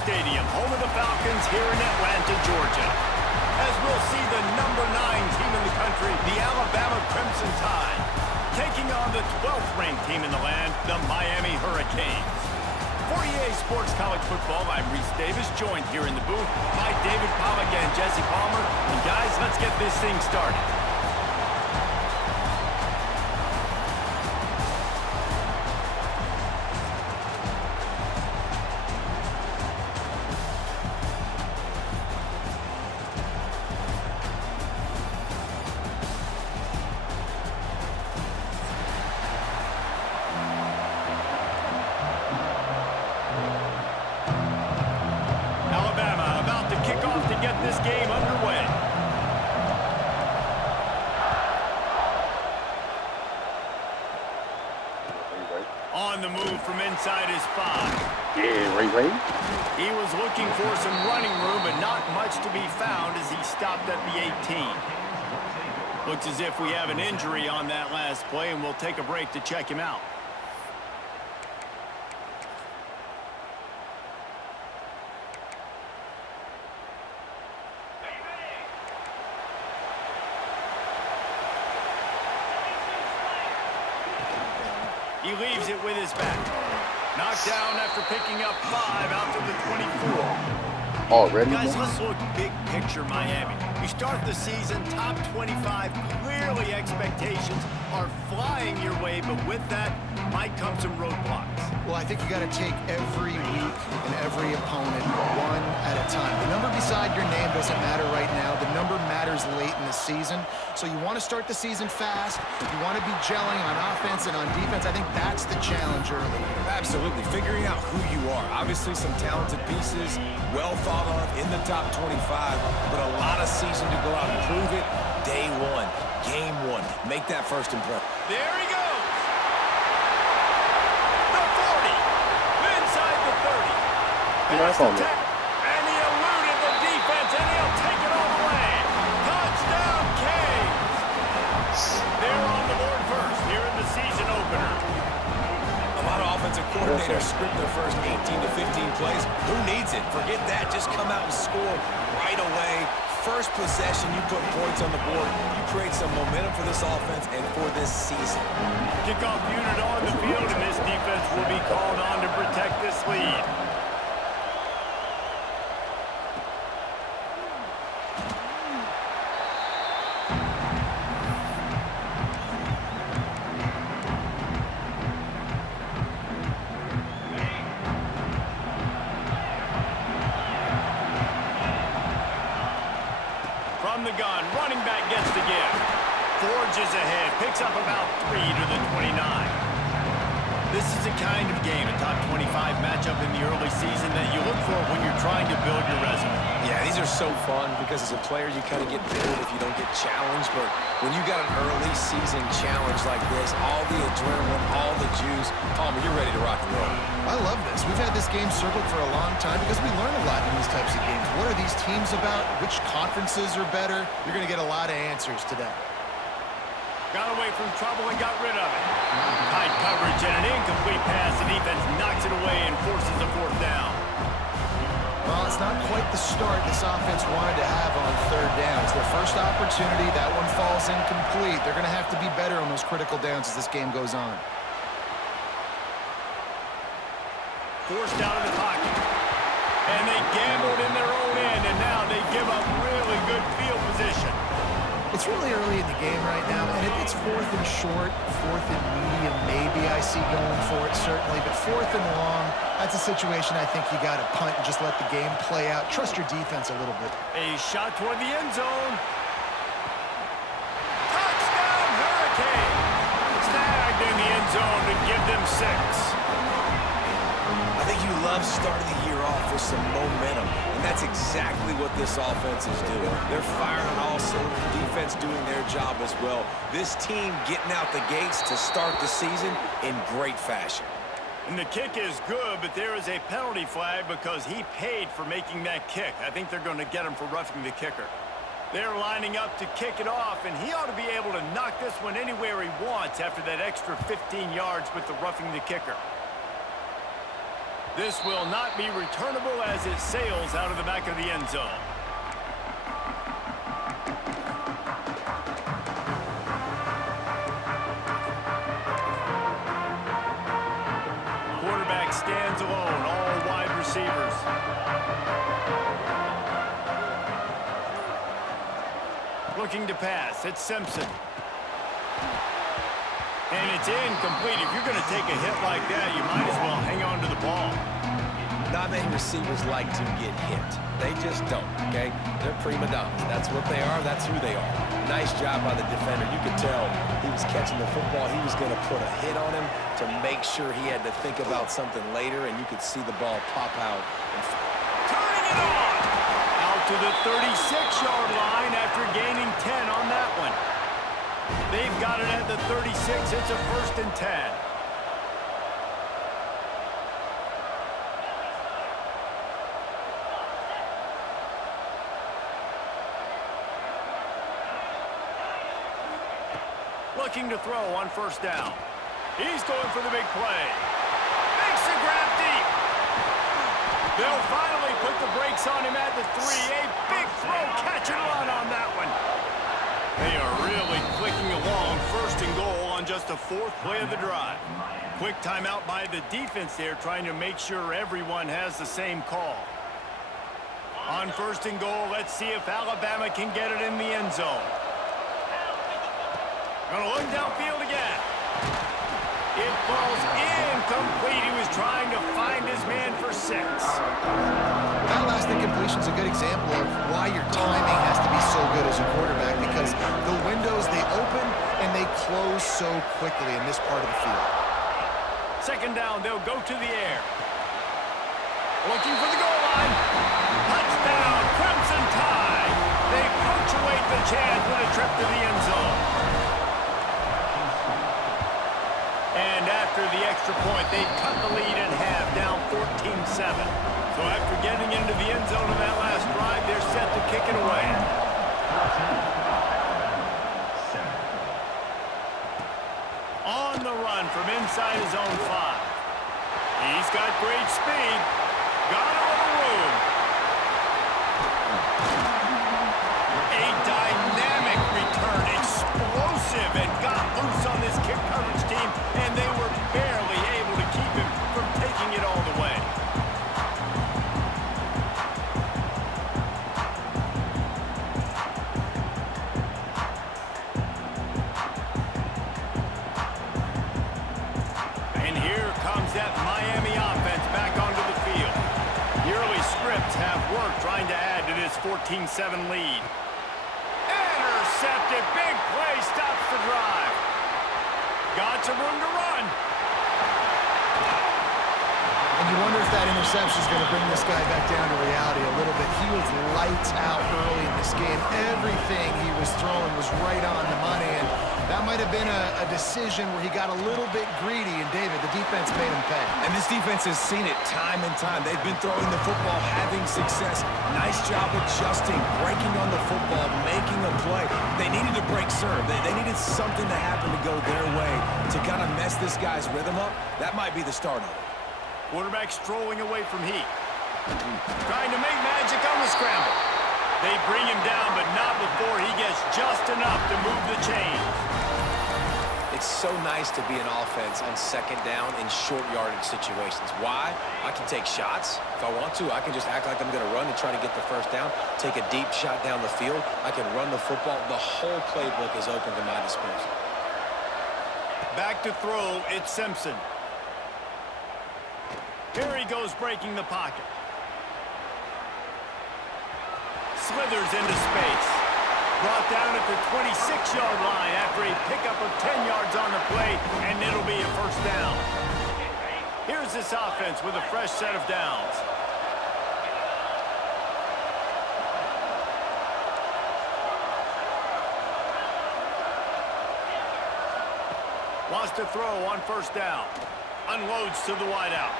Stadium, home of the Falcons here in Atlanta, Georgia. As we'll see the number 9 team in the country, the Alabama Crimson Tide, taking on the 12th ranked team in the land, the Miami Hurricanes. For EA Sports College Football, I'm Reese Davis, joined here in the booth by David Pollack and Jesse Palmer. And guys, let's get this thing started. This game underway. On the move from inside his 5. Yeah, Ray. He was looking for some running room, but not much to be found as he stopped at the 18. Looks as if we have an injury on that last play, and we'll take a break to check him out. He leaves it with his back. Knocked down after picking up 5 out to the 24. Already? Guys, let's look big picture Miami. You start the season top 25. Clearly expectations are flying your way, but with that might come some roadblocks. Well, I think you got to take every week and every opponent one at a time. The number beside your name doesn't matter right now. The number matters late in the season. So you want to start the season fast. You want to be gelling on offense and on defense. I think that's the challenge early. Absolutely. Figuring out who you are. Obviously some talented pieces, well thought of in the top 25, but a lot of season to go out and prove it. Day 1, game 1. Make that first impression. There he goes. The 40. Inside the 30. Nice on me. And he eluded the defense, and he'll take it all the way. Touchdown, Canes. They're on the board first here in the season opener. A lot of offensive coordinators script their first 18 to 15 plays. Who needs it? Forget that. Just come out and score right away. First possession, you put points on the board. You create some momentum for this offense and for this season. Kickoff unit on the field, and this defense will be called on to protect this lead. From the gun, running back gets the give. Forges ahead, picks up about 3 to the 29. This is the kind of game, a top 25 matchup in the early season that you look for when you're trying to build your resume. Yeah, these are so fun because as a player, you kind of get billed if you don't get challenged. But when you got an early season challenge like this, all the adrenaline, all the juice, Palmer, you're ready to rock and roll. I love this. We've had this game circled for a long time because we learn a lot in these types of games. What are these teams about? Which conferences are better? You're going to get a lot of answers today. Got away from trouble and got rid of it. Tight coverage and an incomplete pass. The defense knocks it away and forces a 4th down. Well, it's not quite the start this offense wanted to have on 3rd down. It's their first opportunity. That one falls incomplete. They're going to have to be better on those critical downs as this game goes on. Forced out of the pocket. And they gambled in their own end, and now they give up really good field position. It's really early in the game right now, and if it's 4th and short, 4th and medium, maybe I see going for it, certainly. But 4th and long, that's a situation I think you got to punt and just let the game play out. Trust your defense a little bit. A shot toward the end zone. Touchdown, Hurricanes! Snagged in the end zone to give them 6. I think you love starting the year off with some momentum, and that's exactly what this offense is doing. They're firing on all cylinders, defense doing their job as well. This team getting out the gates to start the season in great fashion. And the kick is good, but there is a penalty flag because he paid for making that kick. I think they're going to get him for roughing the kicker. They're lining up to kick it off, and he ought to be able to knock this one anywhere he wants after that extra 15 yards with the roughing the kicker. This will not be returnable as it sails out of the back of the end zone. Quarterback stands alone, all wide receivers. Looking to pass, it's Simpson. And it's incomplete. If you're going to take a hit like that, you might as well hang on to the ball. Not many receivers like to get hit. They just don't, okay? They're prima donnas. That's what they are. That's who they are. Nice job by the defender. You could tell he was catching the football. He was going to put a hit on him to make sure he had to think about something later, and you could see the ball pop out. Turning it on! Out to the 36-yard line after gaining 10 on that one. They've got it at the 36. It's a 1st and 10. Looking to throw on 1st down. He's going for the big play. Makes the grab deep. They'll finally put the brakes on him at the 3. A big throw, catch and run on that one. They are really clicking along. 1st and goal on just the 4th play of the drive. Quick timeout by the defense there, trying to make sure everyone has the same call. On 1st and goal, let's see if Alabama can get it in the end zone. Gonna look downfield again. It falls incomplete. He was trying to find his man for 6. That last incompletion is a good example of why your timing has to be so good as a quarterback, because the windows, they open and they close so quickly in this part of the field. 2nd down, they'll go to the air. Looking for the goal line. Touchdown, Crimson Tide. They punctuate the chance with a trip to the end zone. And after the extra point, they cut the lead in half, down 14-7. So after getting into the end zone in that last drive, they're set to kick it away. On the run from inside his own 5. He's got great speed. Got a little room. A dynamic return, explosive, and got loose on this kick coverage team, and they were barely able to keep him from taking it all the way. And here comes that Miami offense back onto the field. The early scripts have worked trying to add to this 14-7 lead. Intercepted, big play, stops the drive. Got some room to run. And you wonder if that interception is going to bring this guy back down to reality a little bit. He was lights out early in this game. Everything he was throwing was right on the money, and that might have been a decision where he got a little bit greedy, and David, the defense made him pay. And this defense has seen it time and time. They've been throwing the football, having success. Nice job adjusting, breaking on the football, making a play. They needed to break serve. They needed something to happen to go their way to kind of mess this guy's rhythm up. That might be the start of it. Quarterback strolling away from heat. Trying to make magic on the scramble. They bring him down, but not before he gets just enough to move the chains. It's so nice to be an offense on 2nd down in short yardage situations. Why? I can take shots. If I want to, I can just act like I'm going to run and try to get the 1st down, take a deep shot down the field. I can run the football. The whole playbook is open to my disposal. Back to throw, it's Simpson. Here he goes, breaking the pocket. Slithers into space. Brought down at the 26-yard line after a pickup of 10 yards on the play, and it'll be a 1st down. Here's this offense with a fresh set of downs. Wants to throw on 1st down. Unloads to the wideout.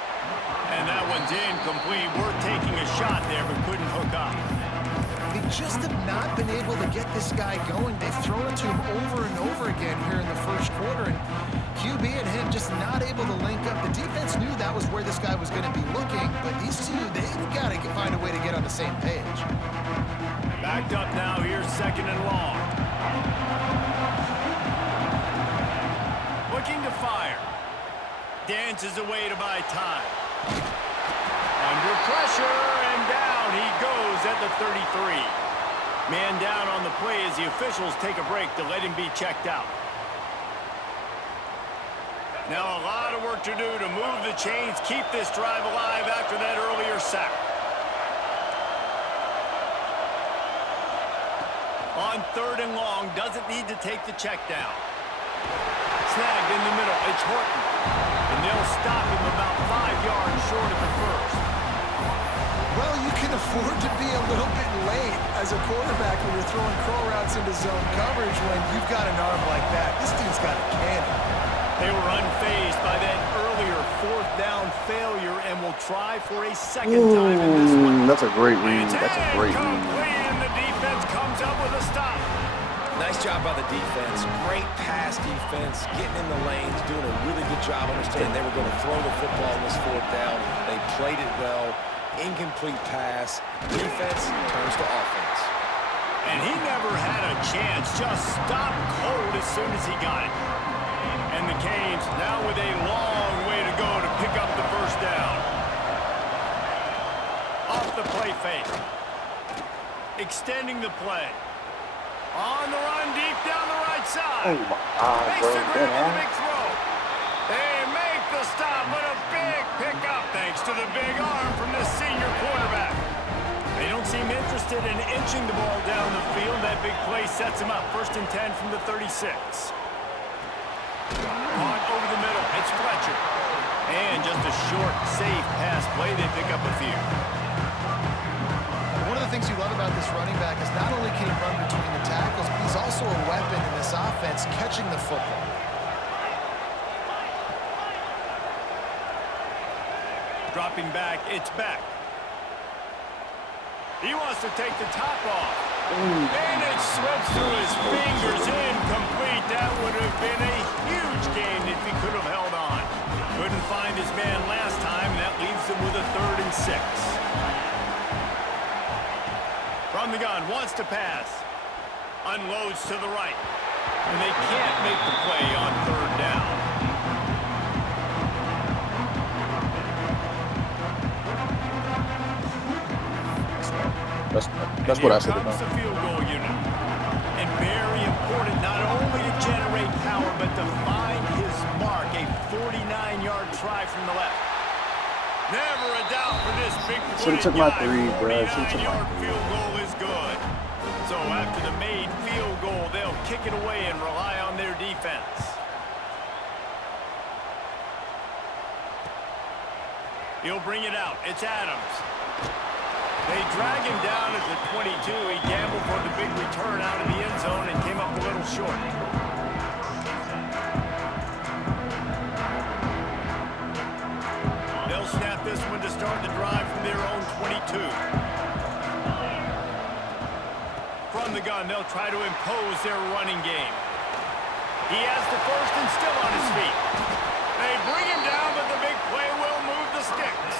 And that one's incomplete. We're taking a shot there, but couldn't hook up. They just have not been able to get this guy going. They've thrown it to him over and over again here in the 1st quarter, and QB and him just not able to link up. The defense knew that was where this guy was going to be looking, but these two, they've got to find a way to get on the same page. Backed up now, here's 2nd and long. Looking to fire. Dances away to buy time. Under pressure, and down he goes at the 33. Man down on the play as the officials take a break to let him be checked out. Now a lot of work to do to move the chains, keep this drive alive after that earlier sack. On 3rd and long, doesn't need to take the check down. Snagged in the middle, it's Horton. And they'll stop him about 5 yards short of the first. Well, you can afford to be a little bit late as a quarterback when you're throwing crow routes into zone coverage when you've got an arm like that. This dude's got a cannon. They were unfazed by that earlier 4th down failure and will try for a second time in this one. That's a great read. That's a great read. And the defense comes up with a stop. Nice job by the defense. Great pass defense, getting in the lanes, doing a really good job understanding they were going to throw the football on this 4th down. They played it well. Incomplete pass. Defense turns to offense. And he never had a chance. Just stopped cold as soon as he got it. And the Canes now with a long way to go to pick up the 1st down. Off the play fake. Extending the play. On the run, deep down the right side. Oh my God, Makes the bro. grab on the big throw. They make the stop, but a big pickup thanks to the big arm from the senior quarterback. They don't seem interested in inching the ball down the field. That big play sets him up. 1st and 10 from the 36. Caught over the middle. It's Fletcher. And just a short, safe pass play. They pick up a few. One of the things you love about this running back is not only can he run between the tackles, but he's also a weapon in this offense catching the football. Dropping back, it's back. He wants to take the top off. And it slips through his fingers, incomplete. That would have been a huge gain if he could have held on. Couldn't find his man last time. That leaves him with a 3rd and 6. From the gun, wants to pass. Unloads to the right. And they can't make the play on 3rd down. That's what I said Here comes about. the field goal unit. And very important not only to generate power, but to find his mark. A 49-yard try from the left. Never a doubt for this big-footed took my guy. 3, bro. Should've took my 49-yard field goal is good. So after the made field goal, they'll kick it away and rely on their defense. He'll bring it out. It's Adams. They drag him down at the 22. He gambled for the big return out of the end zone and came up a little short. They'll snap this one to start the drive from their own 22. From the gun, they'll try to impose their running game. He has the 1st and still on his feet. They bring him down, but the big play will move the sticks.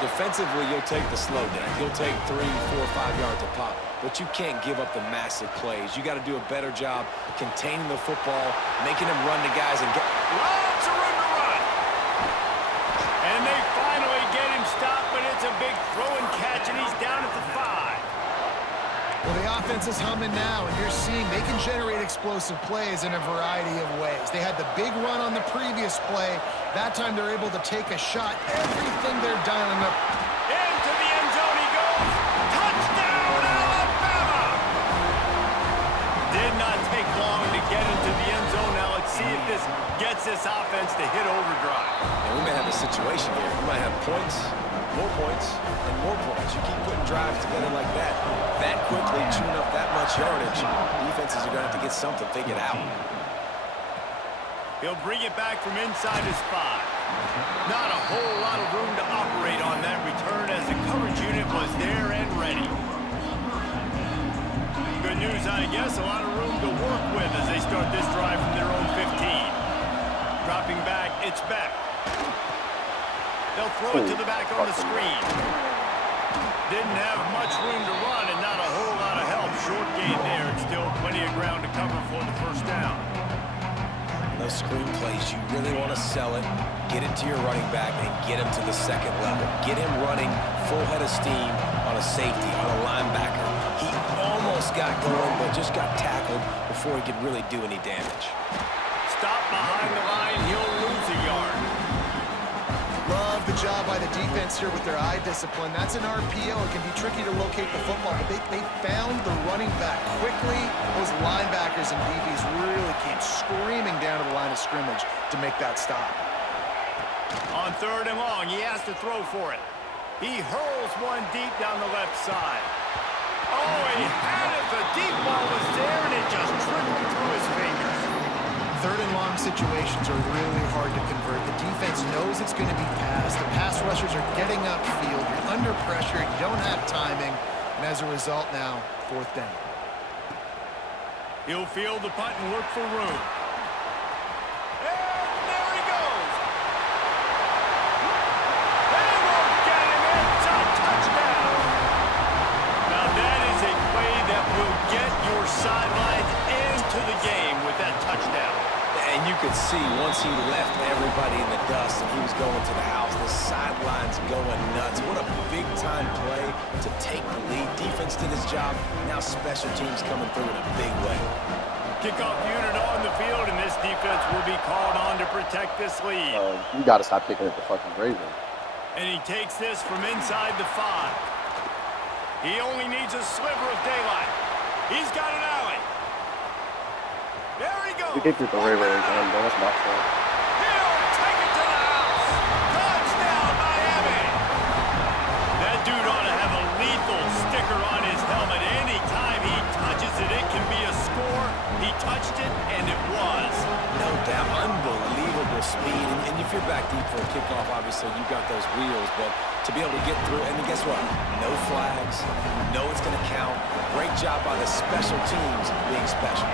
Defensively, you'll take the slow down. You'll take 3, 4, 5 yards a pop, but you can't give up the massive plays. You got to do a better job containing the football, making them run to guys and get Lots of room to run. And they finally get him stopped, but it's a big throw and catch, and he's down at the 5. Well, the offense is humming now, and you're seeing they can generate explosive plays in a variety of ways. They had the big run on the previous play. That time they're able to take a shot. Everything they're dialing up. Into the end zone he goes. Touchdown, Alabama! Did not take long to get into the end zone. Now let's see if this gets this offense to hit overdrive. And we may have a situation here. We might have points, and more points. You keep putting drives together like that quickly, chewing up that much yardage. Defenses are going to have to get something figured out. He'll bring it back from inside his 5. Not a whole lot of room to operate on that return as the coverage unit was there and ready. Good news, I guess. A lot of room to work with as they start this drive from their own 15. Stepping back, it's Beck. They'll throw it to the back on the screen. Didn't have much room to run and not a whole lot of help. Short gain there, and still plenty of ground to cover for the first down. Those screen plays, you really want to sell it, get it to your running back, and get him to the second level. Get him running full head of steam on a safety, on a linebacker. He almost got going, but just got tackled before he could really do any damage. Stop behind the line, he'll lose a yard. Love the job by the defense here with their eye discipline. That's an RPO. It can be tricky to locate the football, but they found the running back quickly. Those linebackers and DBs really came screaming down to the line of scrimmage to make that stop. On 3rd and long, he has to throw for it. He hurls one deep down the left side. Oh, he had it. The deep ball was there, and it just trickled through his fingers. 3rd and long situations are really hard to convert. The defense knows it's going to be passed. The pass rushers are getting upfield. You're under pressure. You don't have timing. And as a result now, 4th down. He'll field the punt and look for room. And there he goes. They won't get him. It's a touchdown. Now that is a play that will get your sidelines into the game with that touchdown. And you could see once he left everybody in the dust and he was going to the house, the sidelines going nuts. What a big-time play to take the lead. Defense did his job. Now special teams coming through in a big way. Kickoff unit on the field, and this defense will be called on to protect this lead. You got to stop kicking at the fucking Ravens. And he takes this from inside the 5. He only needs a sliver of daylight. He's got an alley. There he goes. You kicked at the Ravens, man. That's not fair. He'll take it to the house. Touchdown, Miami. That dude ought to have a lethal sticker on his helmet. Anytime he touches it, it can be a score. He touched it, and it was. No doubt. Unbelievable speed. And if you're back deep for a kickoff, obviously, you've got those wheels. But to be able to get through, and guess what? No flags. You know it's going to count. Great job by the special teams being special.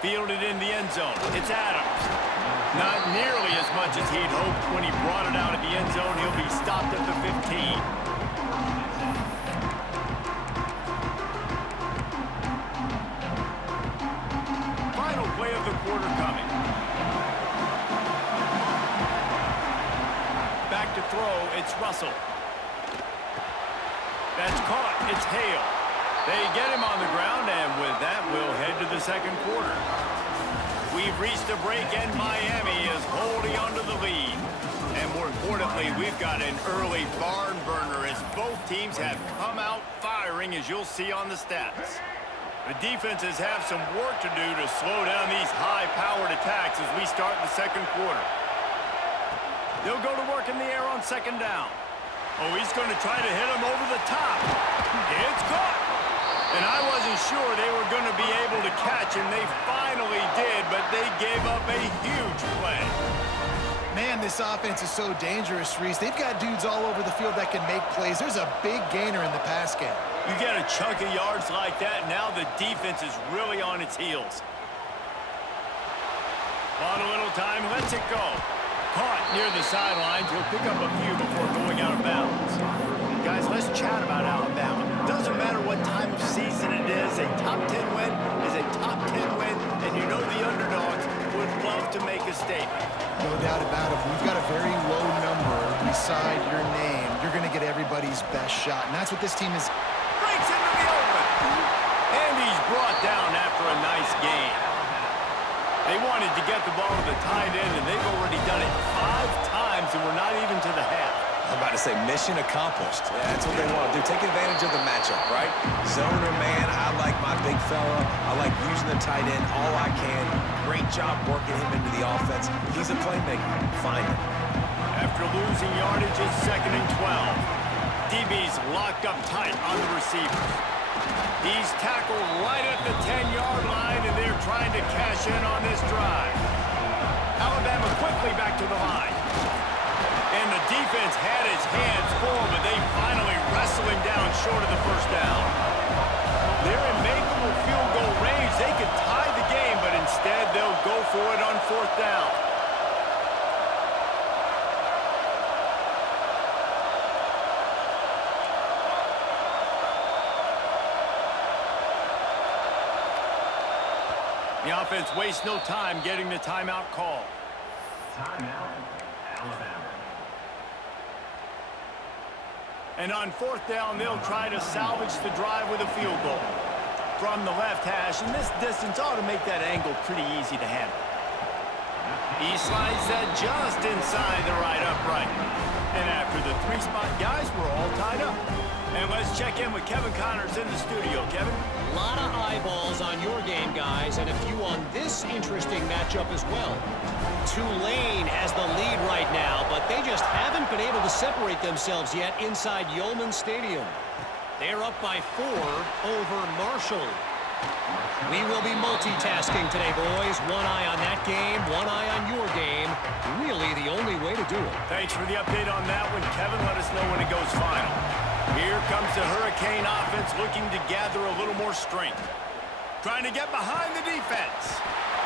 Fielded in the end zone. It's Adams. Not nearly as much as he'd hoped when he brought it out of the end zone. He'll be stopped at the 15. Final play of the quarter coming. Back to throw. It's Russell. That's caught. It's Hale. They get him on the ground, and with that, we'll head to the second quarter. We've reached a break, and Miami is holding onto the lead. And more importantly, we've got an early barn burner as both teams have come out firing, as you'll see on the stats. The defenses have some work to do to slow down these high-powered attacks as we start the second quarter. They'll go to work in the air on 2nd down. Oh, he's going to try to hit him over the top. It's caught. And I wasn't sure they were going to be able to catch, and they finally did, but they gave up a huge play. Man, this offense is so dangerous, Reese. They've got dudes all over the field that can make plays. There's a big gainer in the pass game. You get a chunk of yards like that, now the defense is really on its heels. On a little time, lets it go. Caught near the sidelines. He'll pick up a few before going out of bounds. Guys, let's chat about Alabama. Doesn't matter what time of season it is, a top 10 win is a top 10 win, and you know the underdogs would love to make a statement. No doubt about it. We've got a very low number beside your name. You're going to get everybody's best shot, and that's what this team is. Breaks into the open. And he's brought down after a nice gain. They wanted to get the ball to the tight end, and they've already done it 5 times, and we're not even to the half. I'm about to say mission accomplished. Yeah, that's what they want to do. Take advantage of the matchup, right? Zone or man, I like my big fella. I like using the tight end all I can. Great job working him into the offense. He's a playmaker. Find him. After losing yardage, it's 2nd and 12. DB's locked up tight on the receivers. He's tackled right at the 10-yard line, and they're trying to cash in on this drive. Alabama quickly back to the line. And the defense had his hands full, but they finally wrestle him down short of the first down. They're in makeable field goal range. They could tie the game, but instead they'll go for it on 4th down. The offense wastes no time getting the timeout call. Timeout, Alabama. And on 4th down, they'll try to salvage the drive with a field goal from the left hash. And this distance ought to make that angle pretty easy to handle. He slides that just inside the right upright. And after the 3-spot guys, we're all tied up. And let's check in with Kevin Connors in the studio. Kevin? A lot of eyeballs on your game, guys, and a few on this interesting matchup as well. Tulane has the lead right now, but they just haven't been able to separate themselves yet inside Yeoman Stadium. They're up by 4 over Marshall. We will be multitasking today, boys. One eye on that game, one eye on your game. Really the only way to do it. Thanks for the update on that one, Kevin. Let us know when it goes final. Here comes the Hurricane offense looking to gather a little more strength. Trying to get behind the defense.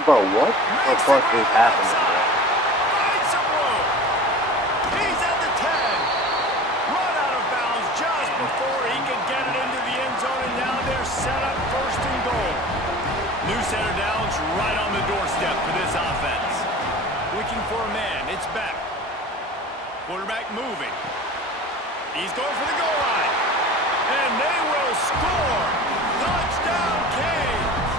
Bro, what? What the fuck is happening, bro? Finds some room. He's at the 10. Run out of bounds just before he could get it into the end zone, and now they're set up 1st and goal. New center downs right on the doorstep for this offense. Looking for a man. It's back. Quarterback moving. He's going for the goal line. And they will score. Touchdown, Canes.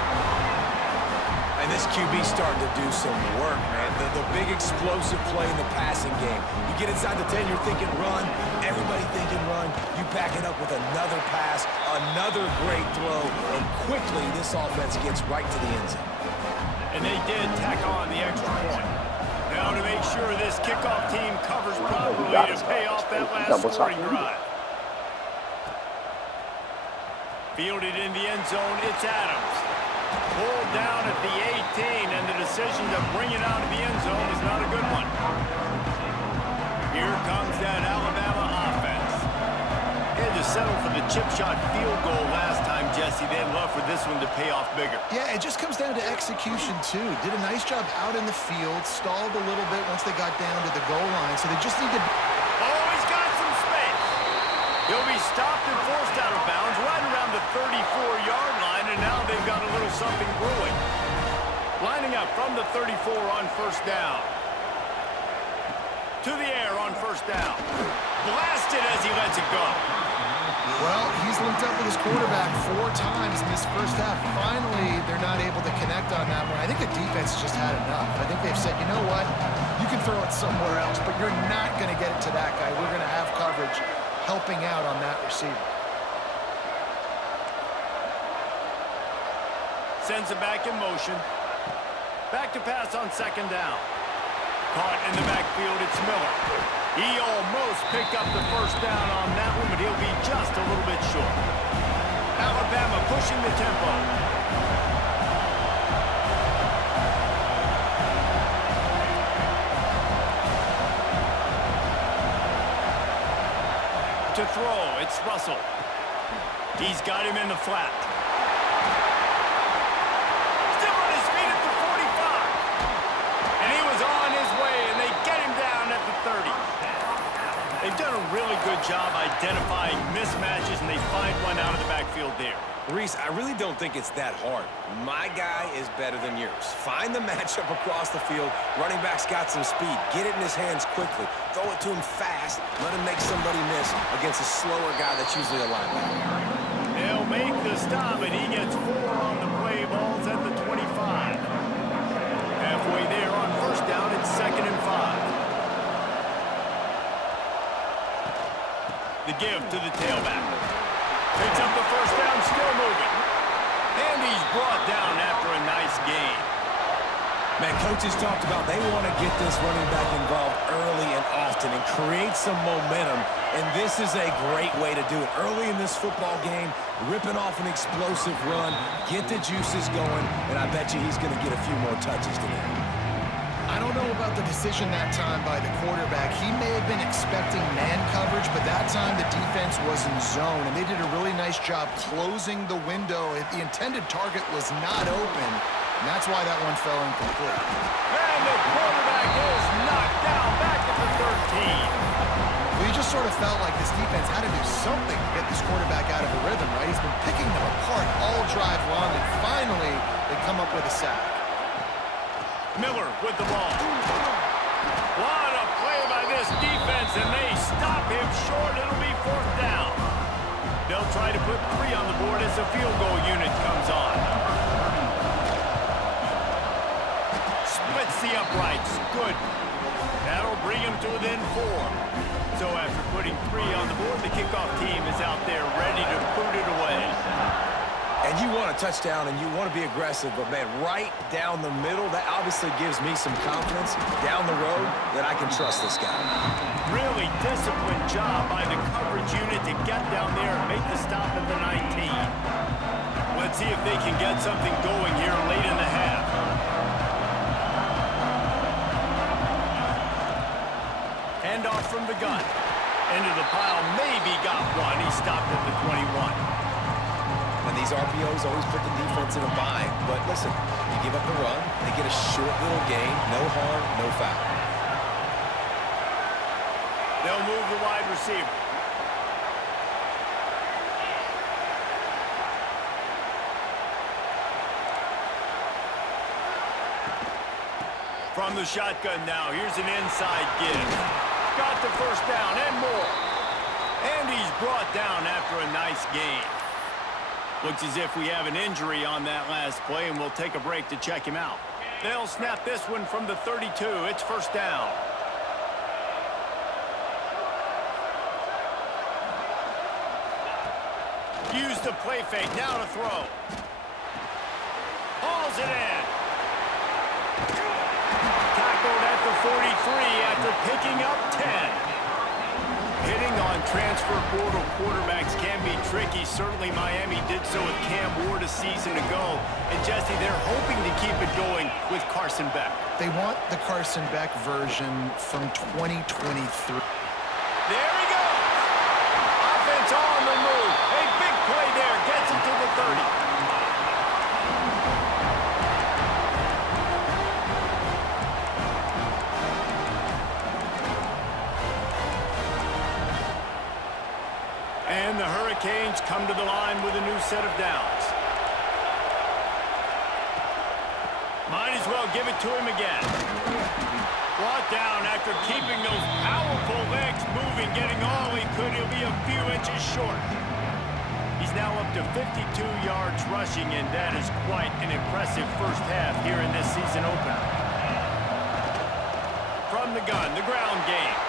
And this QB starting to do some work, man. The big explosive play in the passing game. You get inside the 10, you're thinking run. Everybody thinking run. You back it up with another pass, another great throw, and quickly this offense gets right to the end zone. And they did tack on the extra point. Now to make sure this kickoff team covers properly to pay off that last scoring drive. Fielded in the end zone, it's Adams. Pulled down at the 18, and the decision to bring it out of the end zone is not a good one. Here comes that Alabama offense. Had to settle for the chip shot field goal last time, Jesse. They'd love for this one to pay off bigger. Yeah, it just comes down to execution, too. Did a nice job out in the field, stalled a little bit once they got down to the goal line, so they just need to... Oh, he's got some space. He'll be stopped and forced out of bounds right around the 34-yard line, and now they've got a little something brewing. Lining up from the 34 on 1st down. To the air on 1st down. Blasted as he lets it go. Well, he's linked up with his quarterback 4 times in this first half. Finally, they're not able to connect on that one. I think the defense just had enough. I think they've said, you know what? You can throw it somewhere else, but you're not going to get it to that guy. We're going to have coverage helping out on that receiver. Sends it back in motion. Back to pass on 2nd down. Caught in the backfield, it's Miller. He almost picked up the 1st down on that one, but he'll be just a little bit short. Alabama pushing the tempo. To throw, it's Russell. He's got him in the flat. Still on his feet at the 45. And he was on his way, and they get him down at the 30. They've done a really good job identifying mismatches, and they find one out of the backfield there. Reese, I really don't think it's that hard. My guy is better than yours. Find the matchup across the field. Running back's got some speed. Get it in his hands quickly. Throw it to him fast. Let him make somebody miss against a slower guy that's usually a linebacker. They'll make the stop, and he gets 4 on the play. Balls at the 25. Halfway there on 1st down, it's 2nd and 5. The give to the tailback. Picks up the 1st down, still moving. And he's brought down after a nice gain. Man, coaches talked about they want to get this running back involved early and often and create some momentum, and this is a great way to do it. Early in this football game, ripping off an explosive run, get the juices going, and I bet you he's going to get a few more touches today. I don't know about the decision that time by the quarterback. He may have been expecting man coverage, but that time the defense was in zone, and they did a really nice job closing the window. The intended target was not open, and that's why that one fell incomplete. And the quarterback is knocked down back at the 13. Well, you just sort of felt like this defense had to do something to get this quarterback out of a rhythm, right? He's been picking them apart all drive long, and finally they come up with a sack. Miller with the ball. What a play by this defense, and they stop him short. It'll be 4th down. They'll try to put 3 on the board as the field goal unit comes on. Splits the uprights. Good. That'll bring him to within 4. So after putting 3 on the board, the kickoff team is out there ready to boot it away. And you want a touchdown and you want to be aggressive, but man, right down the middle, that obviously gives me some confidence down the road that I can trust this guy. Really disciplined job by the coverage unit to get down there and make the stop at the 19. Let's see if they can get something going here late in the half. Handoff from the gun. Into the pile, maybe got one. He stopped at the 21. And these RPOs always put the defense in a bind. But listen, you give up the run, they get a short little gain, no harm, no foul. They'll move the wide receiver. From the shotgun now, here's an inside give. Got the 1st down and more. And he's brought down after a nice gain. Looks as if we have an injury on that last play, and we'll take a break to check him out. They'll snap this one from the 32. It's 1st down. Use the play fake. Now to throw. Hauls it in. Tackled at the 43 after picking up 10. Hitting on transfer portal quarterbacks can be tricky. Certainly Miami did so with Cam Ward a season ago. And Jesse, they're hoping to keep it going with Carson Beck. They want the Carson Beck version from 2023. There he goes. Offense on the move. A big play there. Gets it to the 30. And the Hurricanes come to the line with a new set of downs. Might as well give it to him again. Brought down after keeping those powerful legs moving, getting all he could. He'll be a few inches short. He's now up to 52 yards rushing, and that is quite an impressive 1st half here in this season opener. From the gun, the ground game.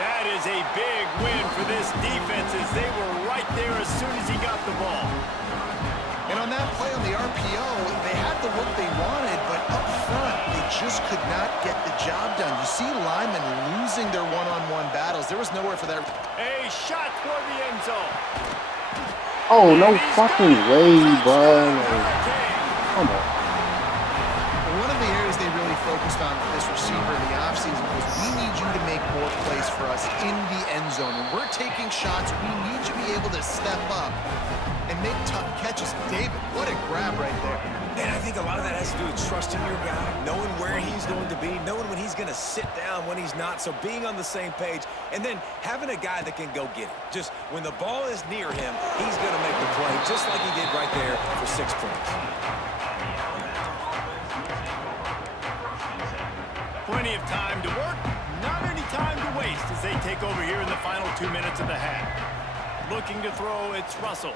That is a big win for this defense as they were right there as soon as he got the ball. And on that play on the RPO, they had the look they wanted, but up front, they just could not get the job done. You see linemen losing their one-on-one battles. There was nowhere for that. A shot toward the end zone. Oh, no fucking way, bro. Come on. One of the areas they really focused on with this receiver in the offseason was we need you to make more plays for us in the end zone. When we're taking shots, we need you to be able to step up and make tough catches. David, what a grab right there. And I think a lot of that has to do with trusting your guy, knowing where he's going to be, knowing when he's going to sit down, when he's not, so being on the same page, and then having a guy that can go get it. Just when the ball is near him, he's going to make the play, just like he did right there for 6 points. Plenty of time to work, not any time to waste as they take over here in the final 2 minutes of the half. Looking to throw, it's Russell.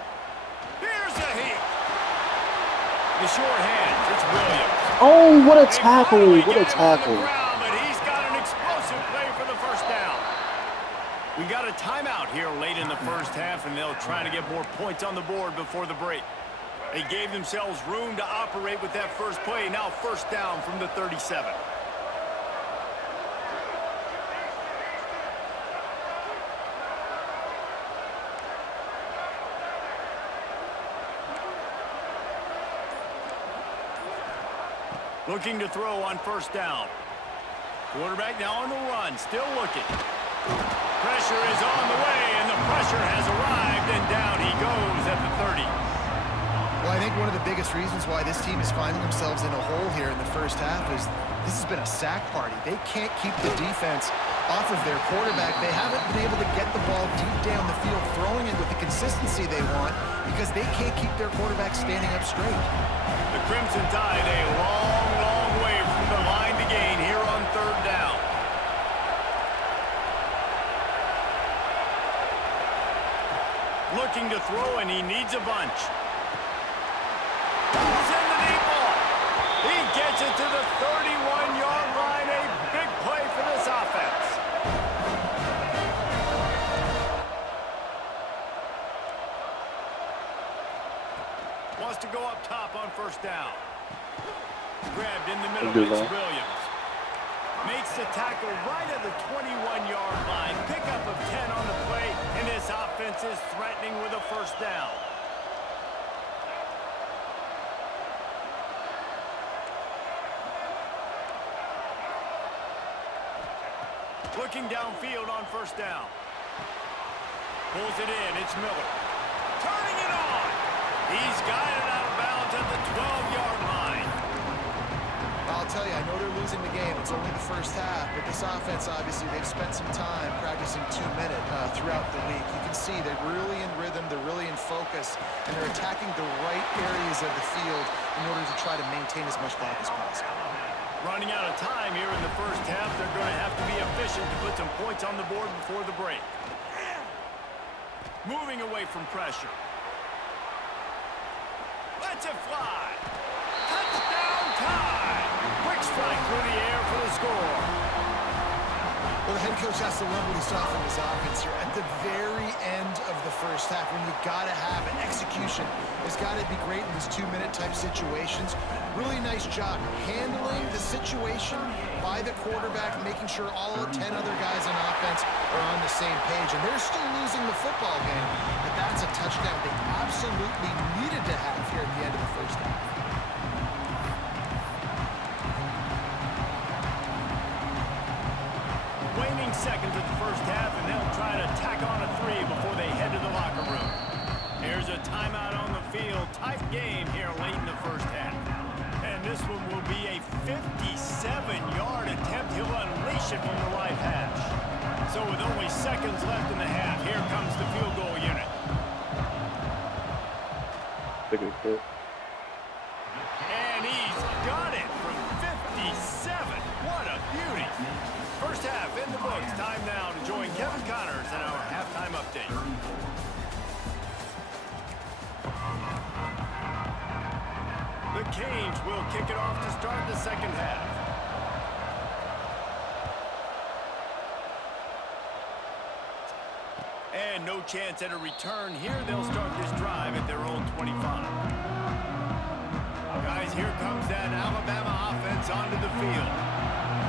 Here's a hit. The short hands, it's Williams. Oh, what a tackle. What a tackle. But he's got an explosive play for the 1st down. We got a timeout here late in the 1st half, and they'll try to get more points on the board before the break. They gave themselves room to operate with that first play. Now 1st down from the 37. Looking to throw on 1st down. Quarterback now on the run, still looking. Pressure is on the way, and the pressure has arrived, and down he goes at the 30. Well, I think one of the biggest reasons why this team is finding themselves in a hole here in the first half is this has been a sack party. They can't keep the defense off of their quarterback. They haven't been able to get the ball deep down the field, throwing it with the consistency they want because they can't keep their quarterback standing up straight. The Crimson Tide a long, long way from the line to gain here on third down. Looking to throw, and he needs a bunch. Pulls in the deep ball. He gets it to the 31-yard line. A big play for this offense. Wants to go up top on first down. Grabbed in the middle, it's Williams. Makes the tackle right at the 21-yard line. Pickup of 10 on the play, and this offense is threatening with a first down. Looking downfield on first down. Pulls it in, it's Miller. Turning it on. He's got it out of bounds at the 12-yard line. I'll tell you, I know they're losing the game. It's only the first half, but this offense, obviously, they've spent some time practicing 2-minute throughout the week. You can see they're really in rhythm, they're really in focus, and they're attacking the right areas of the field in order to try to maintain as much clock as possible. Running out of time here in the first half, they're going to have to be efficient to put some points on the board before the break. Moving away from pressure. Lets it fly. Touchdown time. Quick strike through the air for the score. Well, the head coach has to love what he saw from his offense here. At the very end of the first half, when you got to have an execution, it's got to be great in these 2-minute type situations. Really nice job handling the situation by the quarterback, making sure all 10 other guys on offense are on the same page. And they're still losing the football game, but that's a touchdown they absolutely needed to have here at the end of the first half. Waning seconds of the first half, and they'll try to tack on a 3 before they head to the locker room. Here's a timeout on the field. Tight game here late in the first half. And this one will be a 57-yard attempt. He'll unleash it from the right hash. So with only seconds left in the half, here comes the field goal unit. And he's got it from 57. What a beauty. First half in the books. Time now to join Kevin Connors in our halftime update. The Canes will kick it off to start the second half. And no chance at a return here. They'll start this drive at their own 25. Guys, here comes that Alabama offense onto the field.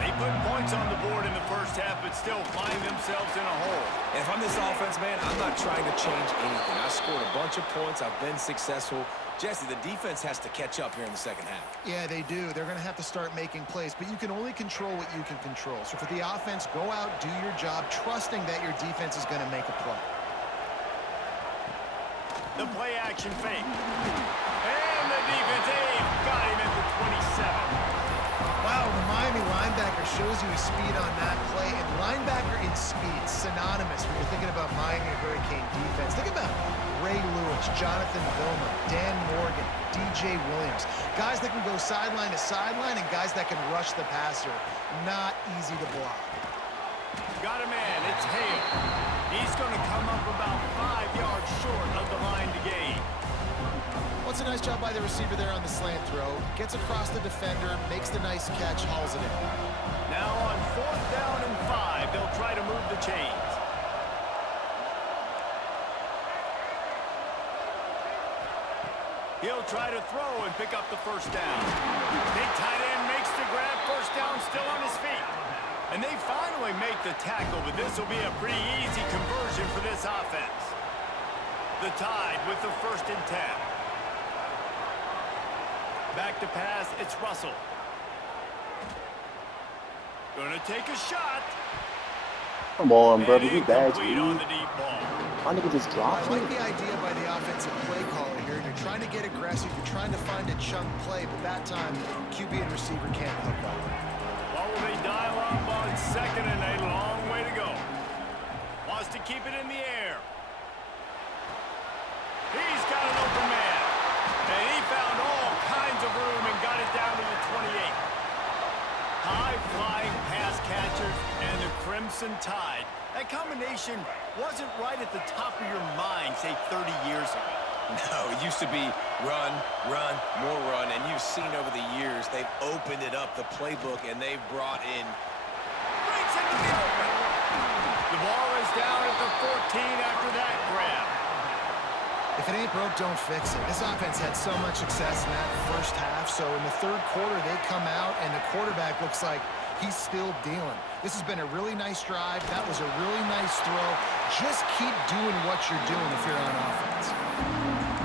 They put points on the board in the first half, but still find themselves in a hole. And if I'm this offense, man, I'm not trying to change anything. I scored a bunch of points. I've been successful. Jesse, the defense has to catch up here in the second half. Yeah, they do. They're going to have to start making plays, but you can only control what you can control. So for the offense, go out, do your job, trusting that your defense is going to make a play. The play action fake. And the defense, got him at the 27. Wow, the Miami linebacker shows you his speed on that play, and linebacker in speed, synonymous when you're thinking about Miami Hurricane defense. Think about Ray Lewis, Jonathan Vilma, Dan Morgan, DJ Williams. Guys that can go sideline to sideline and guys that can rush the passer. Not easy to block. Got a man, it's Hale. He's going to come up about 5 yards short of the line to gain. What's a nice job by the receiver there on the slant throw. Gets across the defender, makes the nice catch, hauls it in. Now on 4th down and 5, they'll try to move the chains. He'll try to throw and pick up the first down. Big tight end makes the grab, first down still on his feet. And they finally make the tackle, but this will be a pretty easy conversion for this offense. The Tide with the 1st and 10. Back to pass, it's Russell. Gonna take a shot. Come on, brother. And You bad, incomplete on dude. the deep ball. My nigga just I dropped like it. the idea by the offensive play caller here. You're trying to get aggressive. You're trying to find a chunk play, but that time, QB and receiver can't hook up. Well, they dial up on second and a long way to go. Wants to keep it in the air. He's got an open man. And he found all kinds of room and got it down to the 28. High-flying pass catchers and the Crimson Tide. That combination wasn't right at the top of your mind, say, 30 years ago. No, it used to be run, run, more run, and you've seen over the years they've opened it up, the playbook, and they've brought in. Breaks into the open. The ball is down at the 14 after that grab. If it ain't broke, don't fix it. This offense had so much success in that first half, so in the third quarter, they come out, and the quarterback looks like he's still dealing. This has been a really nice drive. That was a really nice throw. Just keep doing what you're doing if you're on offense.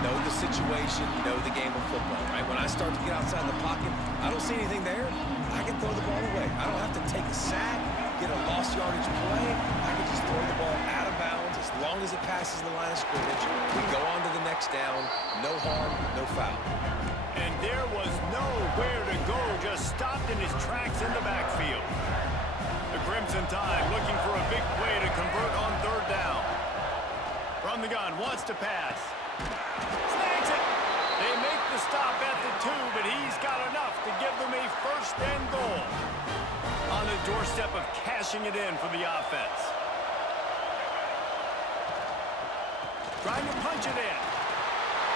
Know the situation, know the game of football, right? When I start to get outside the pocket, I don't see anything there. I can throw the ball away. I don't have to take a sack, get a lost yardage play. I can just throw the ball out of bounds as long as it passes the line of scrimmage. We go on to the next down. No harm, no foul. And there was nowhere to go, just stopped in his tracks in the backfield. The Crimson Tide looking for a big play to convert on third down. From the gun, wants to pass. Snags it. They make the stop at the 2, but he's got enough to give them a first and goal. On the doorstep of cashing it in for the offense. Trying to punch it in.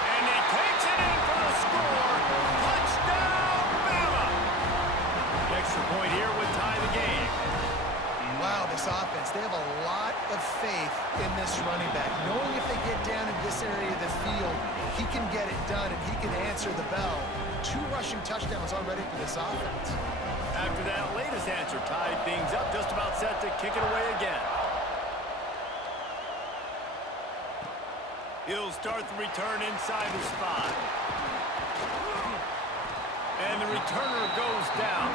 And he takes it in for the score. Touchdown, Bama! The extra point here would tie the game. Wow, this offense, they have a lot of faith in this running back. Knowing if they get down in this area of the field, he can get it done and he can answer the bell. 2 rushing touchdowns already for this offense. After that latest answer tied things up, just about set to kick it away again. He'll start the return inside his 5. And the returner goes down.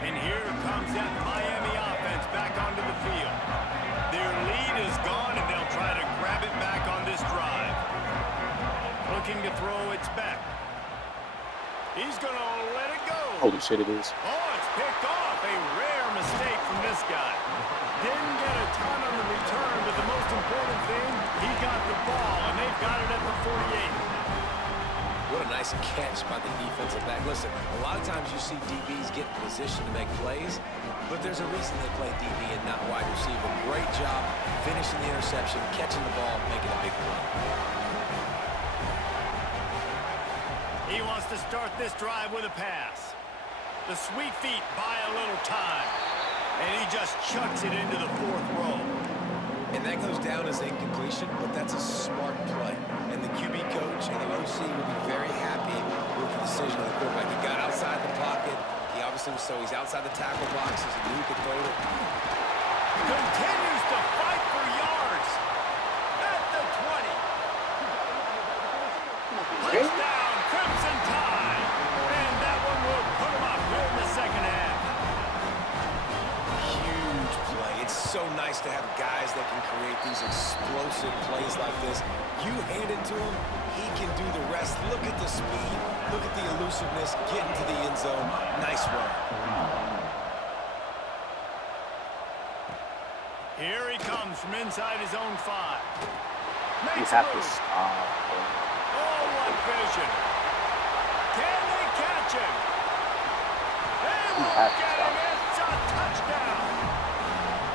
And here comes that Miami offense back onto the field. Their lead is gone, and they'll try to grab it back on this drive. Looking to throw, it's back. He's going to let it go. Holy shit, it is. Oh, it's picked off. A rare mistake from this guy. Didn't get a ton on the return, but the most important thing, he got the ball, and they've got it at the 48. What a nice catch by the defensive back. Listen, a lot of times you see DBs get in position to make plays, but there's a reason they play DB and not wide receiver. Great job finishing the interception, catching the ball, making a big play. He wants to start this drive with a pass. The sweet feet buy a little time, and he just chucks it into the 4th row. And that goes down as incompletion, but that's a smart play. And the QB coach and the OC will be very happy with the decision of the quarterback. He got outside the pocket. He obviously was, so he's outside the tackle boxes, and he could throw it. Continues to fight for yards at the 20. Touchdown, Crimson Tide. And that one will put him up here in the second half. Huge play. It's so nice to have guys that can create these explosive plays like this. You hand it to him, he can do the rest. Look at the speed. Look at the elusiveness. Get into the end zone. Nice run. Here he comes from inside his own 5. You Makes have a to move. stop. Oh, what vision. Can they catch him? They won't have to get stop. him. It's a touchdown.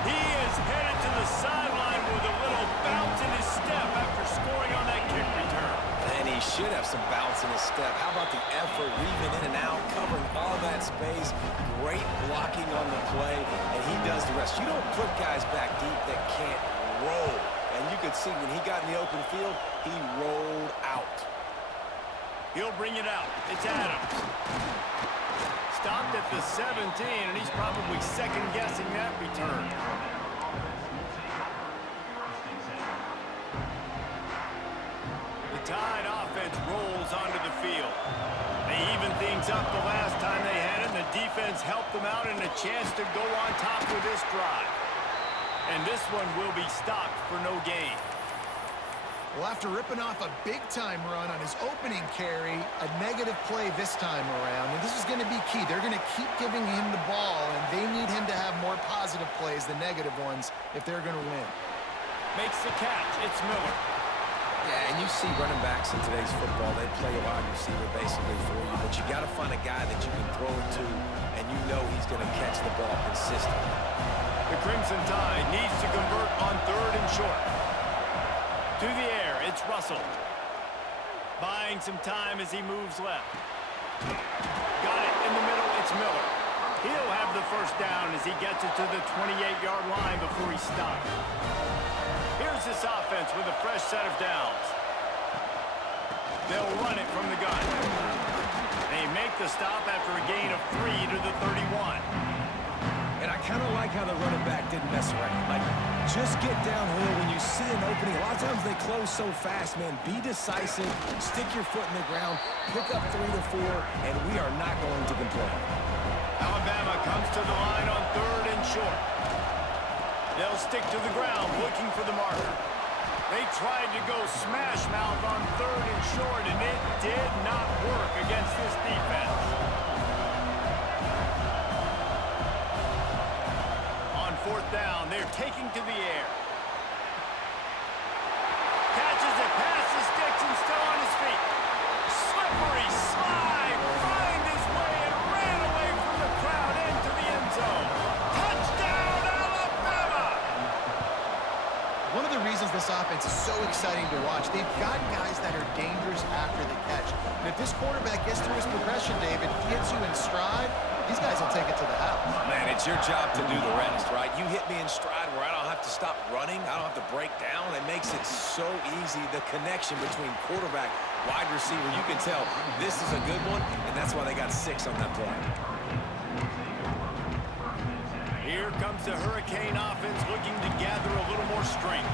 He is headed to the sideline with a little bounce in his step after scoring on that kick return. And he should have some bounce in his step. How about the effort, weaving in and out, covering all that space. Great blocking on the play, and he does the rest. You don't put guys back deep that can't roll. And you could see when he got in the open field, he rolled out. He'll bring it out. It's Adams. Stopped at the 17, and he's probably second-guessing that return. things up the last time they had it, and the defense helped them out and a chance to go on top with this drive. And this one will be stopped for no gain. Well, after ripping off a big-time run on his opening carry, a negative play this time around. And this is going to be key. They're going to keep giving him the ball, and they need him to have more positive plays than negative ones if they're going to win. Makes the catch. It's Miller. Yeah, and you see running backs in today's football, they play a wide receiver basically for you, but you got to find a guy that you can throw it to, and you know he's going to catch the ball consistently. The Crimson Tide needs to convert on 3rd and short. To the air, it's Russell. Buying some time as he moves left. Got it in the middle, it's Miller. He'll have the first down as he gets it to the 28-yard line before he stops. Here's this offense with a fresh set of downs. They'll run it from the gun. They make the stop after a gain of 3 to the 31. And I kind of like how the running back didn't mess around. Like, just get downhill when you see an opening. A lot of times they close so fast, man. Be decisive, stick your foot in the ground, pick up 3 to 4, and we are not going to complain. Alabama comes to the line on 3rd and short. They'll stick to the ground looking for the marker. They tried to go smash mouth on 3rd and short, and it did not work against this defense. On 4th down, they're taking to the air. Catches it past the sticks and still on his feet. Slippery slide, find his way and ran away from the crowd into the end zone. Touchdown, Alabama! One of the reasons this offense is so exciting to watch, they've got guys that are dangerous after the catch. And if this quarterback gets through his progression, David, hits you in stride, these guys will take it to the house. Man, it's your job to do the rest, right? You hit me in stride where I don't have to stop running. I don't have to break down. It makes it so easy. The connection between quarterback, wide receiver, you can tell this is a good one, and that's why they got 6 on that play. Here comes the Hurricane offense looking to gather a little more strength.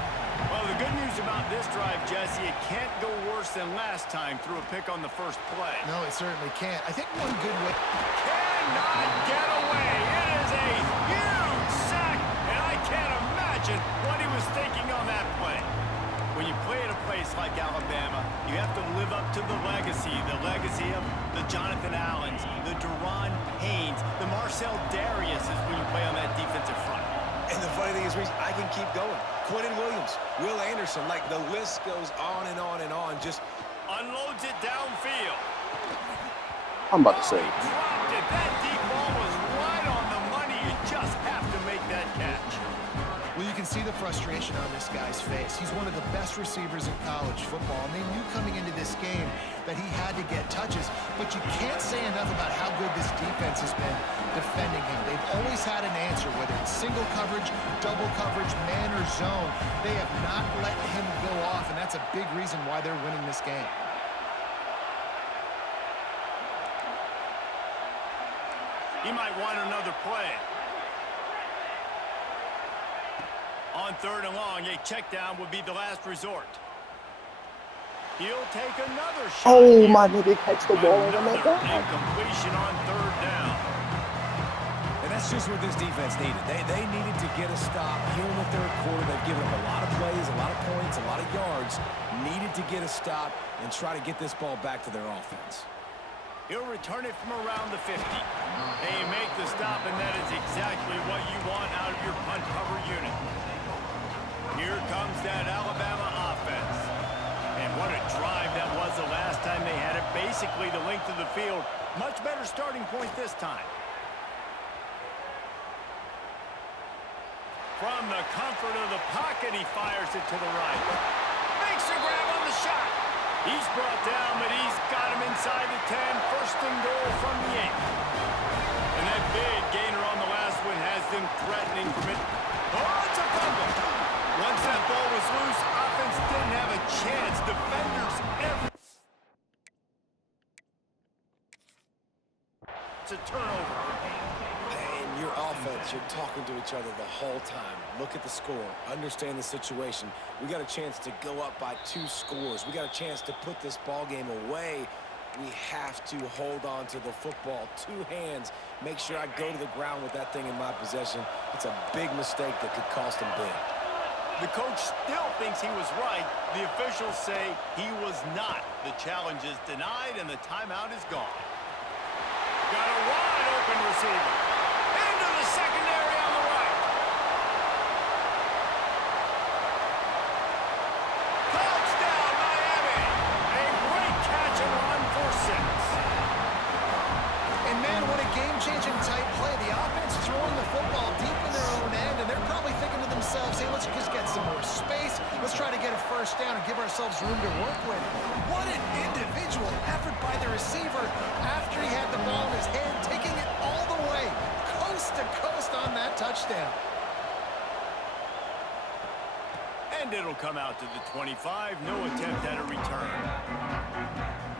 Well, the good news about this drive, Jesse, it can't go worse than last time through a pick on the first play. No, it certainly can't. I think one good way... Cannot get away. It is a huge sack, and I can't imagine what he was thinking on that play. When you play at a place like Alabama, you have to live up to the legacy of the Jonathan Allens, the Deron Paynes, the Marcel Dariuses when you play on that defensive front. And the funny thing is, Reese, I can keep going. Quentin Williams, Will Anderson, like the list goes on and on and on. Just unloads it downfield. I'm about to say. He dropped it. That deep ball was right on the money. You just have to make that catch. Well, you can see the frustration on this guy's face. He's one of the best receivers in college football, and they knew coming into this game that he had to get touches. But you can't say enough about how good this defense has been defending him. They've always had an answer, whether it's single coverage, double coverage, man or zone. They have not let him go off, and that's a big reason why they're winning this game. He might want another play. On 3rd and long, a check down would be the last resort. He'll take another shot. Oh, my nigga, catch the ball and I'm like Another that. incompletion on 3rd down. And that's just what this defense needed. They needed to get a stop here in the 3rd quarter. They've given up a lot of plays, a lot of points, a lot of yards. Needed to get a stop and try to get this ball back to their offense. He'll return it from around the 50. They make the stop, and that is exactly what you want out of your punt cover unit. Here comes that Alabama offense. And what a drive that was the last time they had it. Basically the length of the field. Much better starting point this time. From the comfort of the pocket, he fires it to the right. Makes a grab on the shot. He's brought down, but he's got him inside the 10. 1st and goal from the 8. And that big gainer on the last one has them threatening from it. Oh, it's a fumble. Once that ball was loose, offense didn't have a chance. Defenders ever. It's a turnover. And your offense, you're talking to each other the whole time. Look at the score. Understand the situation. We got a chance to go up by 2 scores. We got a chance to put this ball game away. We have to hold on to the football. 2 hands. Make sure I go to the ground with that thing in my possession. It's a big mistake that could cost him big. The coach still thinks he was right. The officials say he was not. The challenge is denied, and the timeout is gone. Got a wide open receiver. Into the secondary on the right. Touchdown, Miami. A great catch and run for 6. And man, what a game-changing type play. The offense throwing the football deep in their own end, and they're probably thinking to themselves, hey, let's just get some more space. Let's try to get a first down and give ourselves room to work with. What an individual effort by the receiver after he had the ball in his hand, taking it all the way, coast to coast on that touchdown. And it'll come out to the 25. No attempt at a return.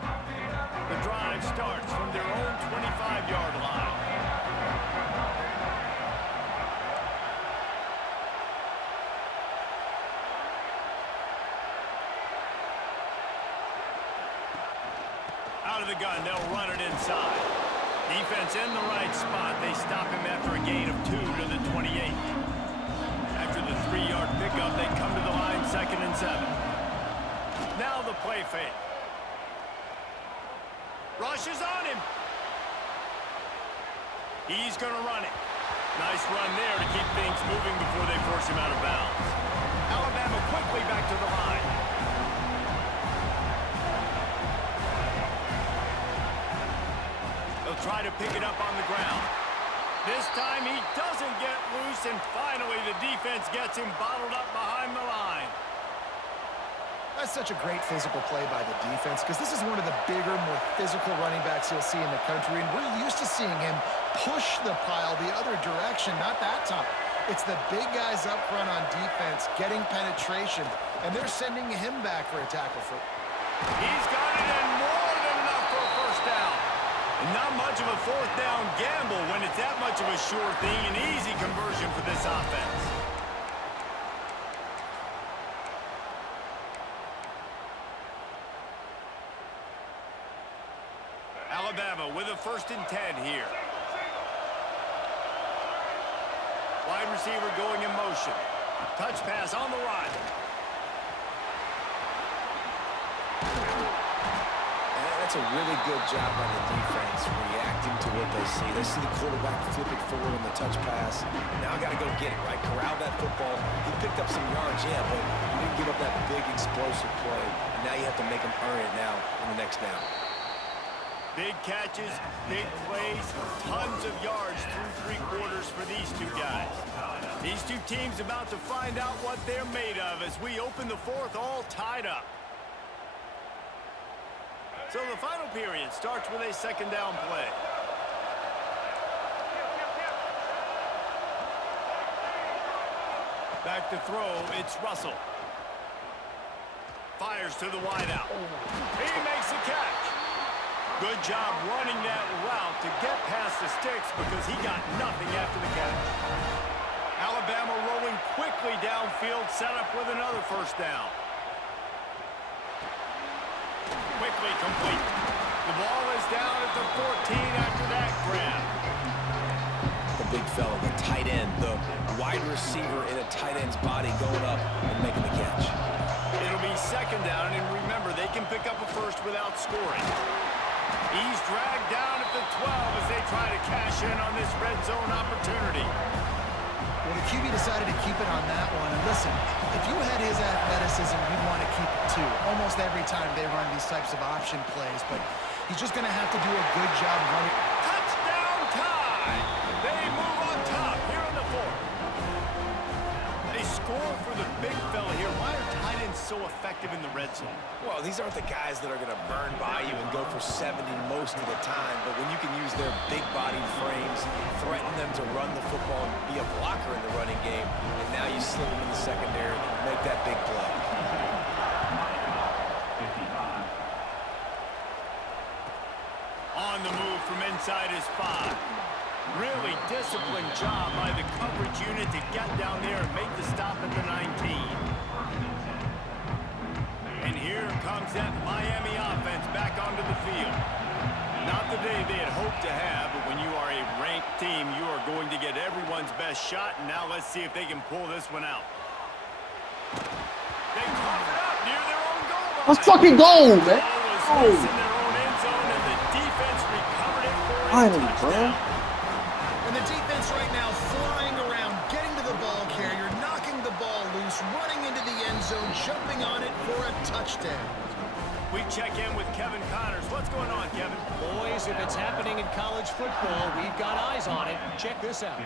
The drive starts from their own 25-yard line. Out of the gun, they'll run it inside. Defense in the right spot. They stop him after a gain of 2 to the 28. After the 3-yard pickup, they come to the line 2nd and 7. Now the play fake. Rushes on him. He's going to run it. Nice run there to keep things moving before they force him out of bounds. Alabama quickly back to the line. They'll try to pick it up on the ground. This time he doesn't get loose, and finally the defense gets him bottled up behind the line. That's such a great physical play by the defense because this is one of the bigger, more physical running backs you'll see in the country, and we're used to seeing him push the pile the other direction, not that time. It's the big guys up front on defense getting penetration, and they're sending him back for a tackle for. He's got it, and more than enough for a first down. And not much of a 4th down gamble when it's that much of a sure thing, an easy conversion for this offense. Alabama with a 1st and 10 here. Wide receiver going in motion. Touch pass on the right. That's a really good job by the defense, reacting to what they see. They see the quarterback flip it forward on the touch pass. Now I got to go get it, right? Corral that football. He picked up some yards, yeah, but he didn't give up that big explosive play. And now you have to make him earn it now in the next down. Big catches, big plays, tons of yards through 3 quarters for these 2 guys. These 2 teams about to find out what they're made of as we open the 4th all tied up. So the final period starts with a 2nd down play. Back to throw, it's Russell. Fires to the wideout. He makes the catch. Good job running that route to get past the sticks because he got nothing after the catch. Alabama rolling quickly downfield, set up with another first down. Quickly complete. The ball is down at the 14 after that grab. The big fella, the tight end, the wide receiver in a tight end's body going up and making the catch. It'll be 2nd down, and remember, they can pick up a first without scoring. He's dragged down at the 12 as they try to cash in on this red zone opportunity. Well, the QB decided to keep it on that one. And listen, if you had his athleticism, you'd want to keep it too. Almost every time they run these types of option plays. But he's just going to have to do a good job running. Touchdown tie! They move on top here in the 4th. They score for the big fella here. Why are tight ends so effective in the red zone? Well, these aren't the guys that are going to burn by you and go for 70 most of the time, but when you can use their big-bodied frames, threaten them to run the football and be a blocker in the running game, and now you slip them in the secondary, make that big play. On the move from inside his 5. Really disciplined job by the coverage unit to get down there and make the stop at the 19. And here comes that Miami offense back onto the field. best shot, and now let's see if they can pull this one out. They cough it up near their own goal line. Let's fucking go, man. Ball was loose in their own end zone, and the defense recovered it for a touchdown. And the defense right now flying around, getting to the ball carrier, knocking the ball loose, running into the end zone, jumping on it for a touchdown. We check in with Kevin Connors. What's going on, Kevin? Boys, if it's happening in college football, we've got eyes on it. Check this out.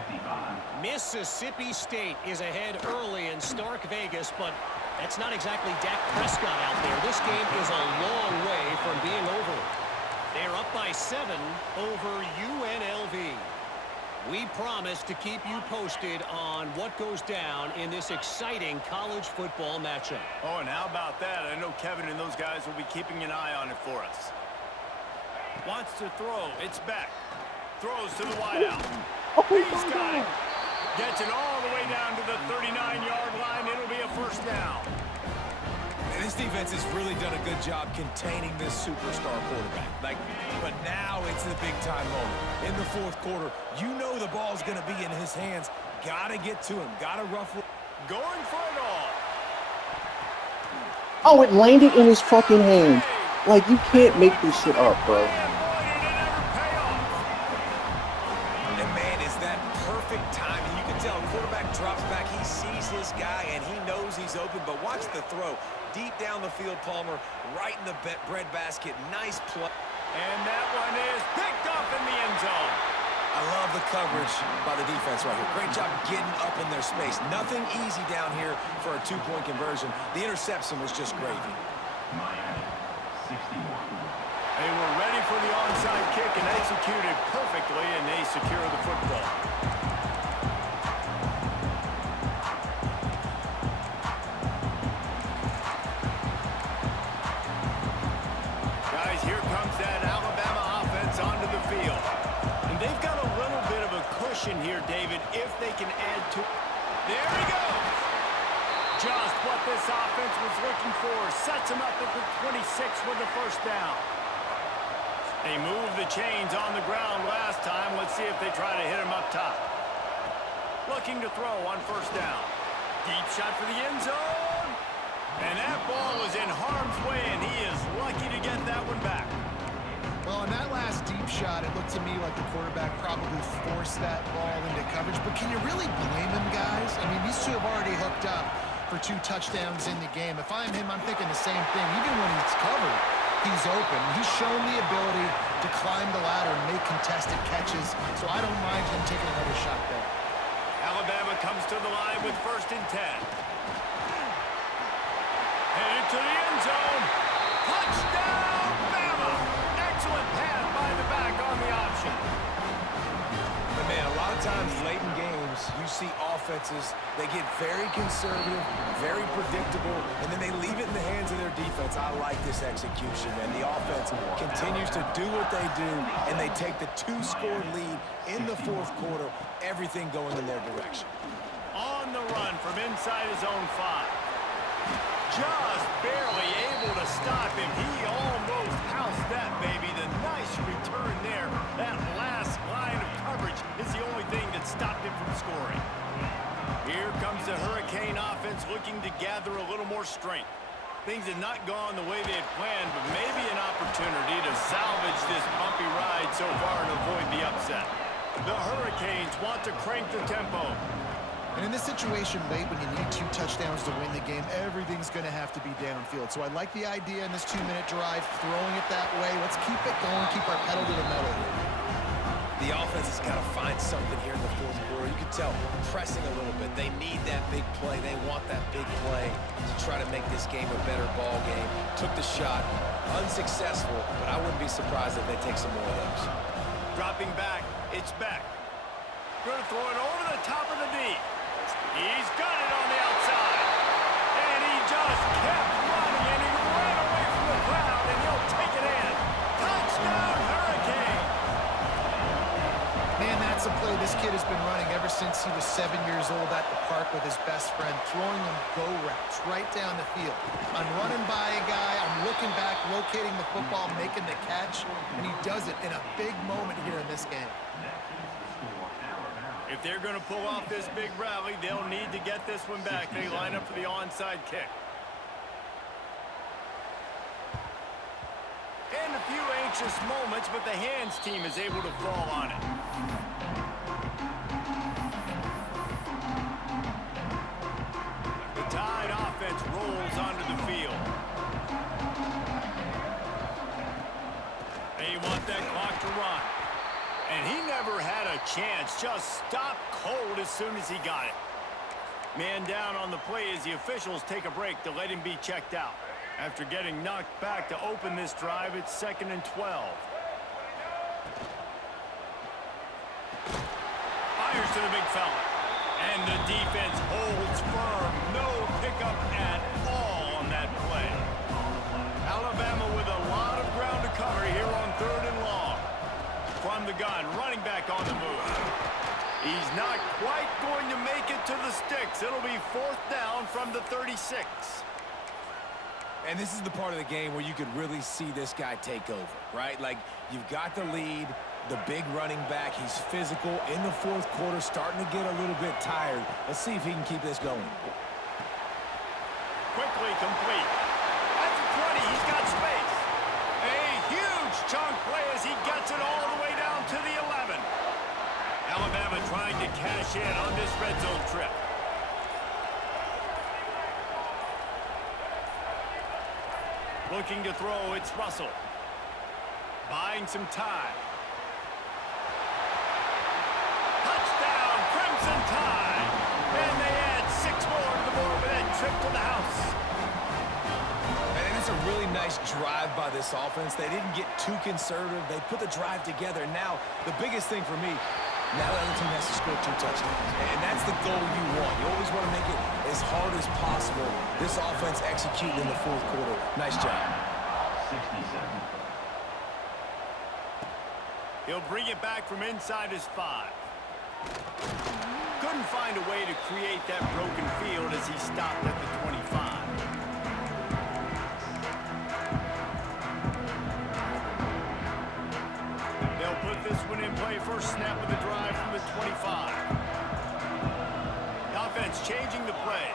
Mississippi State is ahead early in Stark Vegas, but that's not exactly Dak Prescott out there. This game is a long way from being over. They're up by 7 over UNLV. We promise to keep you posted on what goes down in this exciting college football matchup. Oh, and how about that? I know Kevin and those guys will be keeping an eye on it for us. Wants to throw. It's back. Throws to the wideout. He's got it. Gets it all the way down to the 39-yard line. It'll be a first down. And this defense has really done a good job containing this superstar quarterback. But now it's the big-time moment. In the fourth quarter, you know the ball's going to be in his hands. Got to get to him. Got to ruffle. Going for it all. Oh, it landed in his fucking hand. Like, you can't make this shit up, bro. And, man, is that perfect timing. You can tell quarterback drops back. He sees his guy, and he knows he's open. But watch the throw. Deep down the field, Palmer, right in the bread basket. Nice play. And that one is picked up in the end zone. I love the coverage by the defense right here. Great job getting up in their space. Nothing easy down here for a two-point conversion. The interception was just gravy. Miami, 61. They were ready for the onside kick and executed perfectly, and they secure the football. Guys, here comes that Alabama offense onto the field. And they've got a little bit of a cushion here, David, if they can add to... There he goes! Just what this offense was looking for. Sets him up at the 26 with the first down. They moved the chains on the ground last time. Let's see if they try to hit him up top. Looking to throw on first down. Deep shot for the end zone. And that ball was in harm's way, and he is lucky to get that one back. Well, on that last deep shot, it looked to me like the quarterback probably forced that ball into coverage. But can you really blame him, guys? I mean, these two have already hooked up for 2 touchdowns in the game. If I'm him, I'm thinking the same thing. Even when he's covered, he's open. He's shown the ability to climb the ladder and make contested catches. So I don't mind him taking another shot there. Alabama comes to the line with 1st and 10. Headed to the end zone. Touchdown, Bama! Excellent pass by the back on the option. But, man, a lot of times late in games, you see offenses, they get very conservative, very predictable, and then they leave it in the hands of their defense. I like this execution, man. The offense continues to do what they do, and they take the 2-score lead in the fourth quarter, everything going in their direction. On the run from inside his own 5. Just barely able to stop him. He almost housed that baby. The nice return there. That last line of coverage is the only thing that stopped him from scoring. Here comes the Hurricane offense looking to gather a little more strength. Things have not gone the way they had planned, but maybe an opportunity to salvage this bumpy ride so far and avoid the upset. The Hurricanes want to crank the tempo. And in this situation late, when you need 2 touchdowns to win the game, everything's going to have to be downfield. So I like the idea in this 2-minute drive, throwing it that way. Let's keep it going, keep our pedal to the metal. The offense has got to find something here in the fourth quarter. You can tell pressing a little bit. They need that big play. They want that big play to try to make this game a better ball game. Took the shot, unsuccessful, but I wouldn't be surprised if they take some more of those. Dropping back, it's back. Going to throw it over the top of the D. He's got it on the outside. And he just kept running, and he ran away from the crowd, and he'll take it in. Touchdown, Hurricane. Man, that's a play this kid has been running ever since he was 7 years old at the park with his best friend, throwing them go routes right down the field. I'm running by a guy, I'm looking back, locating the football, making the catch, and he does it in a big moment here in this game. Next is the score, Alabama, If they're going to pull off this big rally, they'll need to get this one back. They line up for the onside kick. And a few anxious moments, but the hands team is able to fall on it. The Tide offense rolls onto the field. They want that clock to run. And he never had a chance. Just stopped cold as soon as he got it. Man down on the play as the officials take a break to let him be checked out. After getting knocked back to open this drive, it's 2nd and 12. Fires to the big fella. And the defense holds firm. No pickup at all on that play. Alabama with a lot of ground to cover here on 3rd and long. From the gun, running back on the move. He's not quite going to make it to the sticks. It'll be 4th down from the 36. And this is the part of the game where you could really see this guy take over, right? Like, you've got the lead, the big running back. He's physical in the 4th quarter, starting to get a little bit tired. Let's see if he can keep this going. Quickly complete. At the 20, he's got space. A huge chunk play as he gets it all the way down to the 11. Alabama trying to cash in on this red zone trip. Looking to throw, it's Russell. Buying some time. Touchdown, Crimson Tide! And they add 6 more to the board with that trip to the house. And it's a really nice drive by this offense. They didn't get too conservative. They put the drive together. Now, the biggest thing for me, now the other team has to score 2 touchdowns. And that's the goal you want. You always want to make it as hard as possible. This offense executing in the 4th quarter. Nice job. 60 seconds. He'll bring it back from inside his 5. Couldn't find a way to create that broken field as he stopped at the 25. They'll put this one in play. First snap of the drive from the 25. The offense changing the play.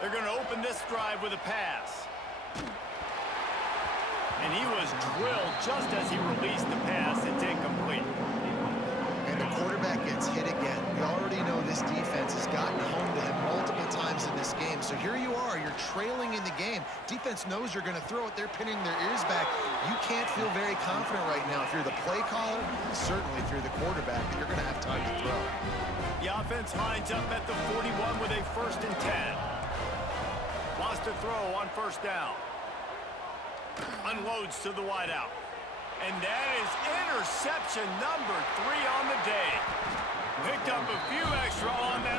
They're going to open this drive with a pass. And he was drilled just as he released the pass. It's incomplete. And the quarterback gets hit again. We already know this defense has gotten home to him multiple times in this game. So here you are. You're trailing in the game. Defense knows you're going to throw it. They're pinning their ears back. You can't feel very confident right now. If you're the play caller, certainly if you're the quarterback, you're going to have time to throw. The offense lines up at the 41 with a 1st and 10. Lost a throw on 1st down. Unloads to the wideout. And that is interception number 3 on the day. Picked up a few extra on that